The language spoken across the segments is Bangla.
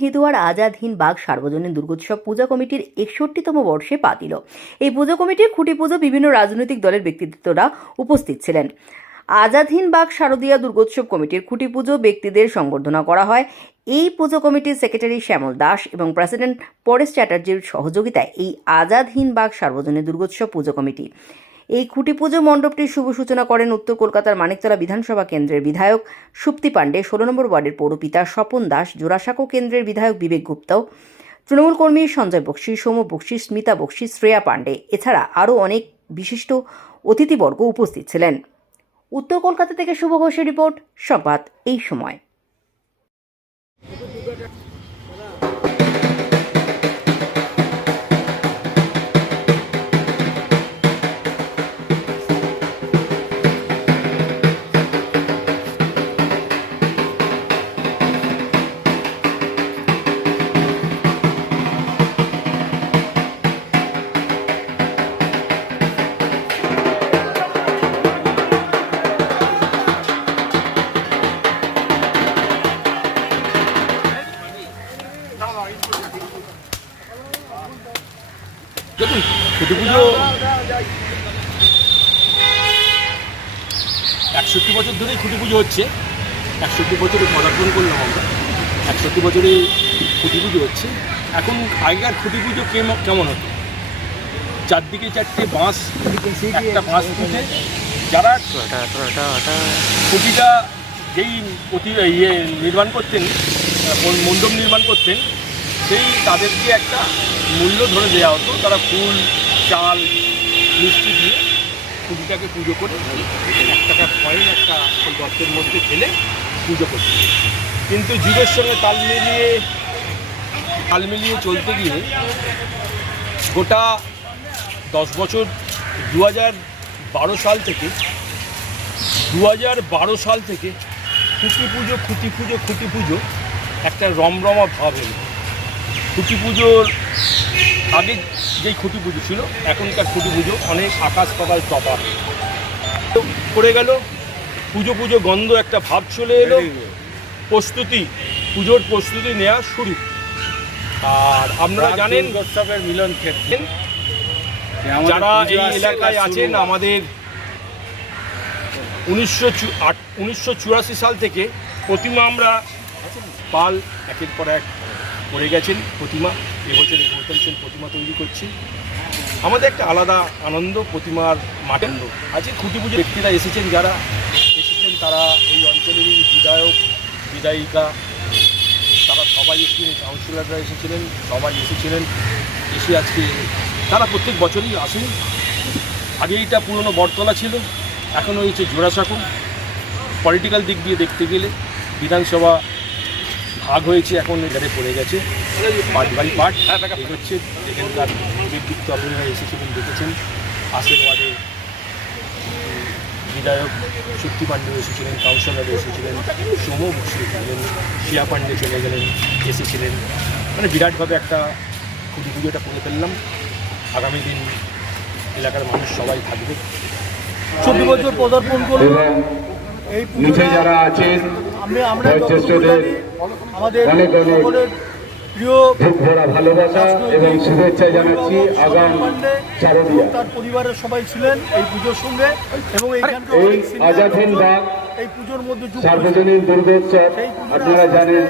হিদুয়ার আজাদ হিন্দ বাগ সার্বজনীন দুর্গোৎসব পূজা কমিটির একষট্টিতম বর্ষে পা দিল। এই পুজো কমিটির খুঁটি পুজো বিভিন্ন রাজনৈতিক দলের ব্যক্তিত্বরা উপস্থিত ছিলেন। আজাদ হিন্দ বাগ শারদীয়া দুর্গোৎসব কমিটির খুঁটি পুজো ব্যক্তিদের সংবর্ধনা করা হয়। এই পুজো কমিটির সেক্রেটারি শ্যামল দাস এবং প্রেসিডেন্ট পরেশ চ্যাটার্জির সহযোগিতায় এই আজাদ হিন্দ বাগ সার্বজনীন দুর্গোৎসব পুজো কমিটি। এই খুঁটি পুজো মণ্ডপটির শুভ সূচনা করেন উত্তর কলকাতার মানিকতলা বিধানসভা কেন্দ্রের বিধায়ক সুপ্তি পাণ্ডে, ষোলো নম্বর ওয়ার্ডের পৌরপিতা স্বপন দাস, জোড়াসাঁকো কেন্দ্রের বিধায়ক বিবেক গুপ্ত তৃণমূল কর্মী সঞ্জয় বক্সি সৌম বক্সি, স্মিতা বক্সি, শ্রেয়া পাণ্ডে এছাড়া আরও অনেক বিশিষ্ট অতিথিবর্গ উপস্থিত ছিলেন। উত্তর কলকাতা থেকে শুভ ঘোষের রিপোর্ট, সংবাদ এই সময়। পুজো একষট্টি বছর ধরেই খুঁটি পুজো হচ্ছে। একষট্টি বছরে পদার্পণ করলাম আমরা। একষট্টি বছরে খুঁটি পুজো হচ্ছে। এখন আগেকার খুঁটি পুজো কেমন কেমন হতো? চারদিকে চারটে বাঁশ, একটা বাঁশ পুঁতে যারা খুঁটিটা যেই প্রতি ইয়ে নির্মাণ করতেন মণ্ডপ নির্মাণ করতেন সেই তাদেরকে একটা মূল্য ধরে দেওয়া হতো। তারা ফুল, চাল, মিষ্টি দিয়ে খুঁটিটাকে পুজো করে এক টাকা কয়েন একটা গর্তের মধ্যে ফেলে পুজো করত। কিন্তু যুগের সঙ্গে তাল মিলিয়ে তাল মিলিয়ে চলতে গিয়ে গোটা দশ বছর দু বারো সাল থেকে দু বারো সাল থেকে খুঁটি পুজো খুঁটি পুজো খুঁটি পুজো একটা রমরমা ভাব এলো। খুঁটি পুজোর আগে যেই খুঁটি পুজো ছিল এখনকার খুঁটি পুজো অনেক আকাশ পাতাল তফাৎ তো পড়ে গেল পুজো পুজো গন্ধ একটা ভাব চলে এলো প্রস্তুতি পুজোর প্রস্তুতি নেওয়া শুরু। আর আপনারা জানেন উৎসবের মিলন ক্ষেত্র যারা এই এলাকায় আছেন আমাদের উনিশশো উনিশশো চুরাশি সাল থেকে প্রতিমা আমরা পাল একের পর এক করে গেছেন, প্রতিমা, এবছর নতুন প্রতিমা তৈরি করছি। আমাদের একটা আলাদা আনন্দ, প্রতিমার মাঠে আজকে খুঁটি পুজো ব্যক্তিরা এসেছেন, যারা এসেছেন, তারা এই অঞ্চলেরই বিধায়ক, বিধায়িকা, তারা সবাই এসেছিলেন কাউন্সিলররা এসেছিলেন, সবাই এসেছিলেন, এসে আজকে তারা প্রত্যেক বছরই আসেন। আগে এইটা পুরনো বটতলা ছিল এখন হয়েছে জোড়াসাঁকো। পলিটিক্যাল দিক দিয়ে দেখতে গেলে বিধানসভা ভাগ হয়েছে এখন এখানে পড়ে গেছে। পার্ট বাই পার্ট এগোচ্ছে এখানকার ব্যক্তিত্ব আপনারা এসেছিলেন দেখেছেন। আশীর্বাদে বিধায়ক শক্তি পাণ্ডে এসেছিলেন কাউন্সিলর এসেছিলেন সোম বসু এসেছিলেন শিয়া পাণ্ডে চলে গেলেন এসেছিলেন। মানে বিরাটভাবে একটা খুঁটি পুজোটা করে ফেললাম। আগামী দিন এলাকার মানুষ সবাই থাকবে। চব্বিশ বছর পদার্পণ করল এই নিচে পুজোটা যারা আছেন আমি আমরা আমাদের সকলের প্রিয় এবং শুভেচ্ছা জানাচ্ছি আগাম শারদীয়া। তার পরিবারের সবাই ছিলেন এই পুজোর সঙ্গে এবং এই আজাদ হিন্দ এই পুজোর মধ্যে যুক্ত সার্বজনীন দুর্গোৎসব আপনারা জানেন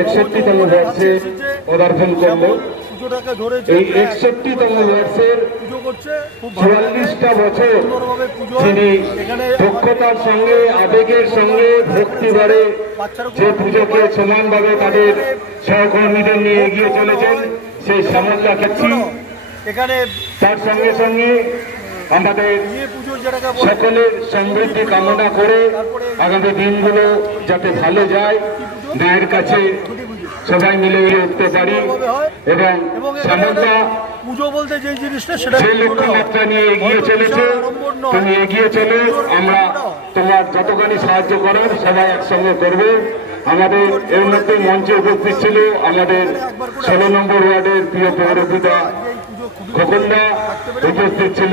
একষট্টিতম বর্ষে পদার্পণ করল। পুজোটাকে ধরেছে। এই একষট্টিতম বর্ষের পুজো করছে খুব চুয়াল্লিশটা বছর সুন্দরভাবে পুজো। এখানে দক্ষতার সঙ্গে আবেগের সঙ্গে ভক্তিবারে যে পুজোকে সমানভাবে তাদের সহকর্মীদের নিয়ে এগিয়ে চলেছেন সেই সামর্থ্য রাখাচ্ছি এখানে তার সঙ্গে সঙ্গে আমাদের সকলের সমৃদ্ধি কামনা করে আগামী দিনগুলো যাতে ভালো যায় মায়ের কাছে সবাই মিলে উঠতে পারি এবং পুজো বলতে যে জিনিসটা সেটা যে লক্ষ্যমাত্রা নিয়ে এগিয়ে চলেছে তুমি এগিয়ে চলে আমরা তোমার যতখানি সাহায্য করার সবাই একসঙ্গে করবে। আমাদের এর মধ্যে মঞ্চে উপস্থিত ছিল আমাদের ষোলো নম্বর ওয়ার্ডের প্রিয় পৌরপিতা খোকনদা উপস্থিত ছিল